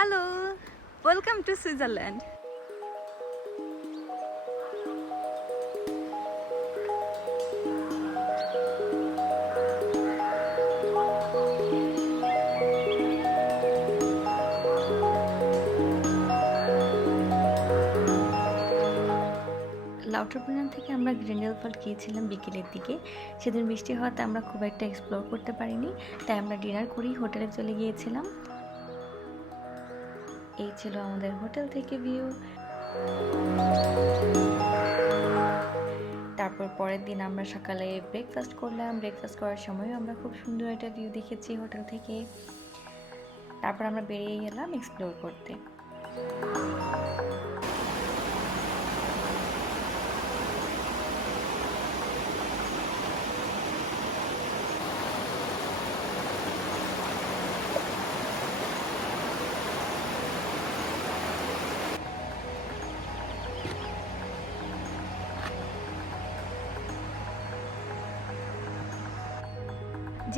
Hello welcome to Switzerland Lauterbrunnen থেকে আমরা গ্রিন্ডেল ফল গিয়েছিলাম বিকেলের দিকে। সেদিন বৃষ্টি হওয়াতে আমরা খুব একটা এক্সপ্লোর করতে পারিনি, তাই আমরা ডিনার করেই হোটেলে চলে গিয়েছিলাম। এই ছিল আমাদের হোটেল থেকে ভিউ। তারপর পরের দিন আমরা সকালে ব্রেকফাস্ট করলাম। ব্রেকফাস্ট করার সময়ও আমরা খুব সুন্দর একটা ভিউ দেখেছি হোটেল থেকে। তারপর আমরা বেরিয়ে গেলাম এক্সপ্লোর করতে।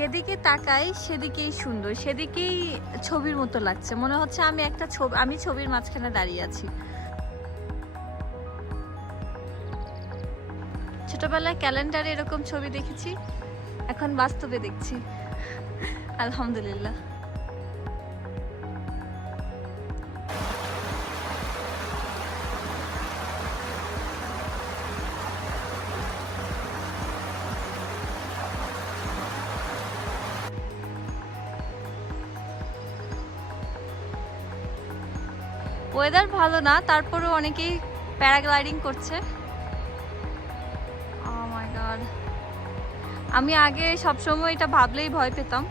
যেদিকে তাকাই সেদিকেই সুন্দর, সেদিকেই ছবির মতো লাগছে। মনে হচ্ছে আমি একটা ছবি আমি ছবির মাঝখানে দাঁড়িয়ে আছি। ছোটবেলায় ক্যালেন্ডারে এরকম ছবি দেখেছি, এখন বাস্তবে দেখছি। আলহামদুলিল্লাহ। ওয়েদার ভালো না, তারপরেও অনেকেই প্যারাগ্লাইডিং করছে। Oh আমি আগে সবসময় এটা ভাবলেই ভয় পেতাম।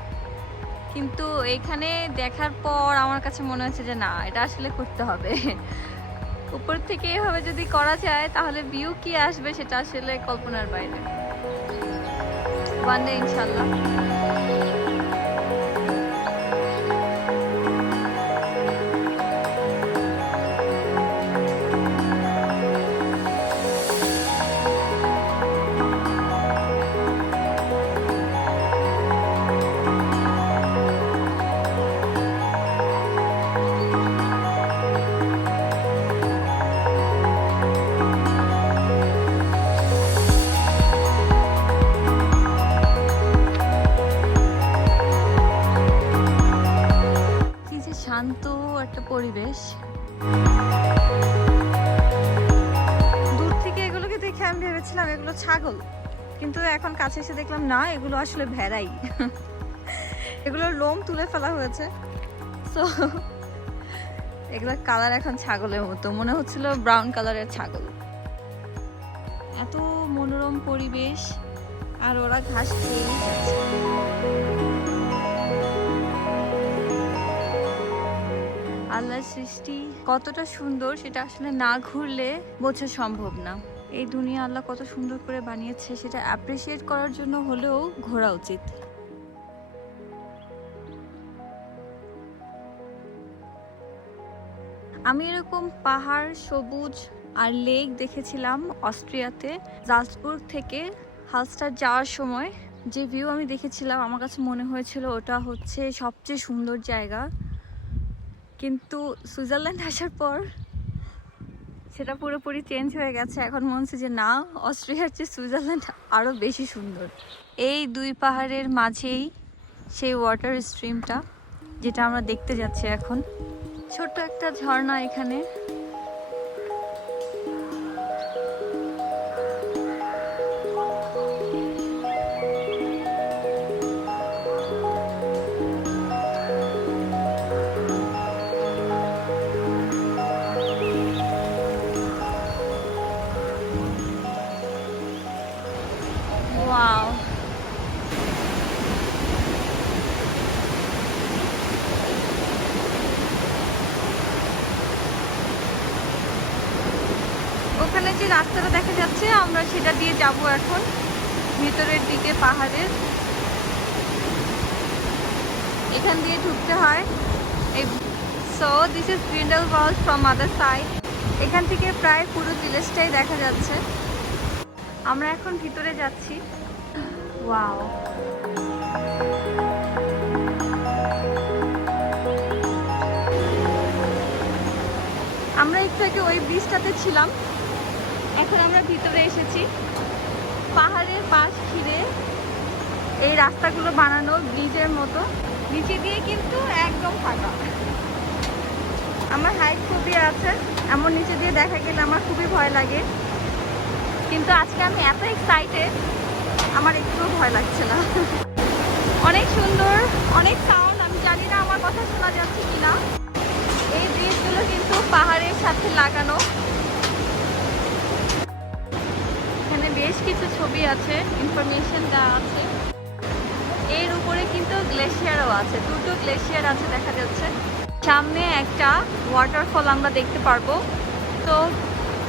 কিন্তু এখানে দেখার পর আমার কাছে মনে হচ্ছে যে, না, এটা আসলে করতে হবে। উপর থেকে এভাবে যদি করা যায়, তাহলে ভিউ কি আসবে সেটা আসলে কল্পনার বাইরে। ওয়ান ডে ইনশাল্লাহ। দূর থেকে এগুলোকে দেখে আমি ভেবেছিলাম এগুলো ছাগল। কিন্তু এখন কাছে এসে দেখলাম, না, এগুলো আসলে ভেড়াই। এগুলোর লোম তুলে ফেলা হয়েছে। তো এগুলোর কালার এখন ছাগলের মতো। মনে হচ্ছিল ব্রাউন কালারের ছাগল। এত মনোরম পরিবেশ, আর ওরা ঘাস খেয়ে আল্লাহর সৃষ্টি কতটা সুন্দর সেটা আসলে না ঘুরলে বোঝা সম্ভব না। এই দুনিয়া আল্লাহ কত সুন্দর করে বানিয়েছে সেটা অ্যাপ্রিসিয়েট করার জন্য হলেও ঘোরা উচিত। আমি এরকম পাহাড়, সবুজ আর লেক দেখেছিলাম অস্ট্রিয়াতে। জালসবুর্গ থেকে হালস্টার যাওয়ার সময় যে ভিউ আমি দেখেছিলাম, আমার কাছে মনে হয়েছিল ওটা হচ্ছে সবচেয়ে সুন্দর জায়গা। কিন্তু সুইজারল্যান্ড আসার পর সেটা পুরোপুরি চেঞ্জ হয়ে গেছে। এখন মনে হচ্ছে যে না, অস্ট্রিয়ার চেয়ে সুইজারল্যান্ড আরও বেশি সুন্দর। এই দুই পাহাড়ের মাঝেই সেই ওয়াটার স্ট্রিমটা যেটা আমরা দেখতে যাচ্ছি এখন। ছোট্ট একটা ঝর্ণা এখানে। রাস্তাটা দেখা যাচ্ছে, আমরা সেটা দিয়ে যাব এখন। ভিতরের দিকে পাহাড়ের। এখান দিয়ে ঢুকতে হয়। এই so this is Grindelwald from other side এখান থেকে প্রায় পুরো ভিলেজটাই দেখা যাচ্ছে। আমরা এখন ভিতরে যাচ্ছি। ওয়াও আমরা একটু আগে ওই ব্রিজটাতে ছিলাম। এখন আমরা ভিতরে এসেছি। পাহাড়ের পাশ ঘিরে এই রাস্তাগুলো বানানো ব্রিজের মতো। নিচে দিয়ে কিন্তু একদম ফাঁকা। আমার হাইট খুবই আছে। এমন নিচে দিয়ে দেখা গেলে আমার খুবই ভয় লাগে। কিন্তু আজকে আমি এত এক্সাইটেড আমার একটু ভয় লাগছে না। অনেক সুন্দর, অনেক সাউন্ড আমি জানি না আমার কথা শোনা যাচ্ছে কিনা। এই ব্রিজগুলো কিন্তু পাহাড়ের সাথে লাগানো। কিছু ছবি আছে ইনফরমেশন দেওয়া আছে। এর উপরে কিন্তু গ্লেশিয়ারও আছে, দুটো গ্লেশিয়ার আছে দেখা যাচ্ছে। সামনে একটা ওয়াটারফল আমরা দেখতে পারব। তো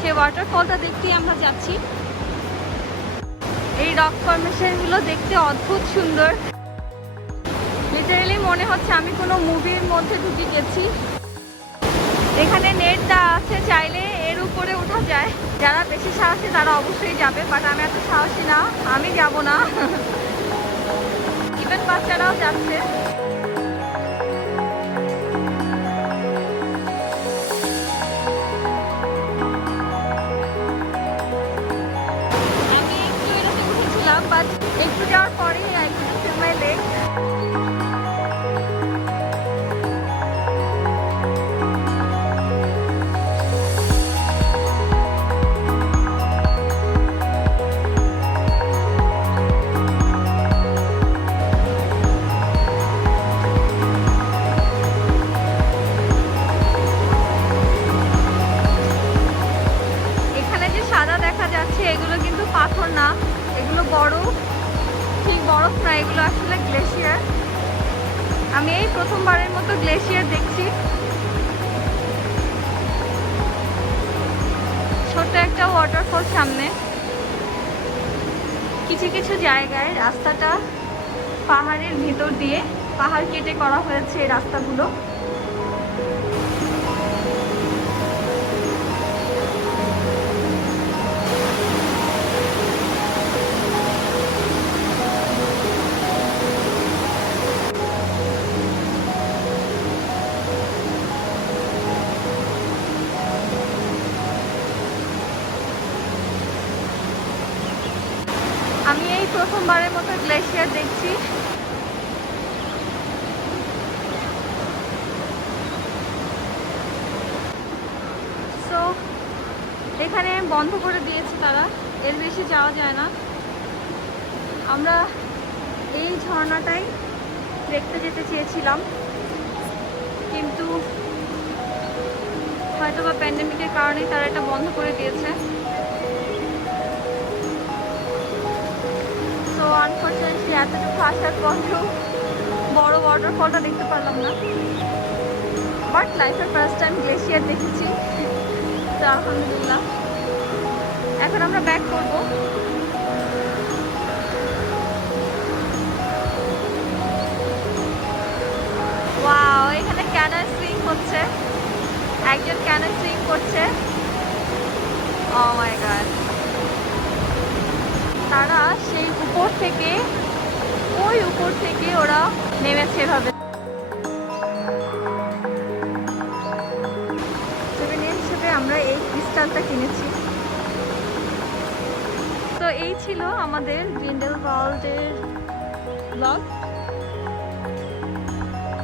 সেই ওয়াটারফলটা দেখতেই আমরা যাচ্ছি। এই রক ফরমেশনগুলো দেখতে অদ্ভুত সুন্দর। লিটারেলি মনে হচ্ছে আমি কোনো মুভির মধ্যে ঢুকে গেছি। এখানে নেট দেওয়া আছে চাইলে এর উঠা যায়। যারা বেশি সাহসী তারা অবশ্যই যাবে বাট আমি এত সাহসী না, আমি যাব না। ইভেন বাচ্চারাও যাচ্ছে। ঠিক বরফ না এগুলো আসলে গ্লেশিয়ার। আমি এই প্রথমবারের মতো গ্লেশিয়ার দেখছি। ছোট্ট একটা ওয়াটারফল সামনে। কিছু কিছু জায়গায় রাস্তাটা পাহাড়ের ভিতর দিয়ে পাহাড় কেটে করা হয়েছে এই রাস্তাগুলো। প্রথমবারের মতো গ্লেশিয়ার দেখছি। সো এখানে বন্ধ করে দিয়েছে তারা। এর বেশি যাওয়া যায় না। আমরা এই ঝর্ণাটাই দেখতে যেতে চেয়েছিলাম। কিন্তু হয়তো বা প্যান্ডেমিকের কারণেই তারা এটা বন্ধ করে দিয়েছে। আনফর্চুনেটলি এতটুকু আসার পরেও বড় ওয়াটারফলটা দেখতে পারলাম না। বাট লাইফের ফার্স্ট টাইম গ্লেশিয়ার দেখেছি। তো আলহামদুলিল্লাহ। এখন আমরা ব্যাক করব। ওয়াও এখানে ক্যানার সুইং হচ্ছে। একজন ক্যানার সুইং করছে। ও গড তারা সেই থেকে, ওই উপর থেকে ওরা নেমেছে এভাবে। হিসেবে আমরা এই ক্রিস্টালটা কিনেছি। তো এই ছিল আমাদের গ্রিন্ডেল ওয়ার্ল্ডের ব্লগ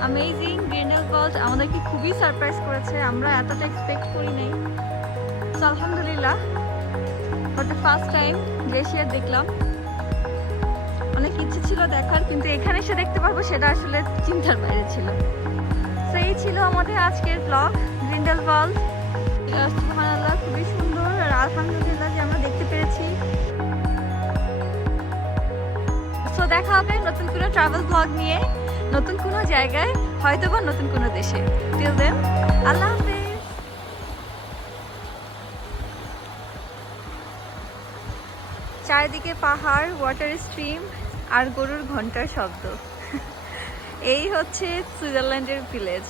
অ্যামেজিং গ্রিন্ডেল ওয়ার্ল্ড আমাদেরকে খুবই সারপ্রাইজ করেছে। আমরা এতটা এক্সপেক্ট করি নাই। তো আলহামদুলিল্লাহ ফার্স্ট টাইম গ্লেশিয়ার দেখলাম। ইচ্ছে ছিল দেখার, কিন্তু এখানে এসে দেখতে পারব সেটা আসলে চিন্তার বাইরে ছিল। তো এই ছিল আমাদের আজকের ব্লগ গ্রিন্ডেল ওয়ার্ল্ড সুবহানাল্লাহ খুবই সুন্দর, আর আলহামদুলিল্লাহ যে আমরা দেখতে পেরেছি। তো দেখা হবে নতুন কোনো ট্রাভেল ব্লগ নিয়ে, নতুন কোনো জায়গায় হয়তো বা নতুন কোনো দেশে। টিল দেন আল্লাহ চারিদিকে পাহাড় ওয়াটার স্ট্রিম আর গরুর ঘণ্টার শব্দ। এই হচ্ছে সুইজারল্যান্ডের ভিলেজ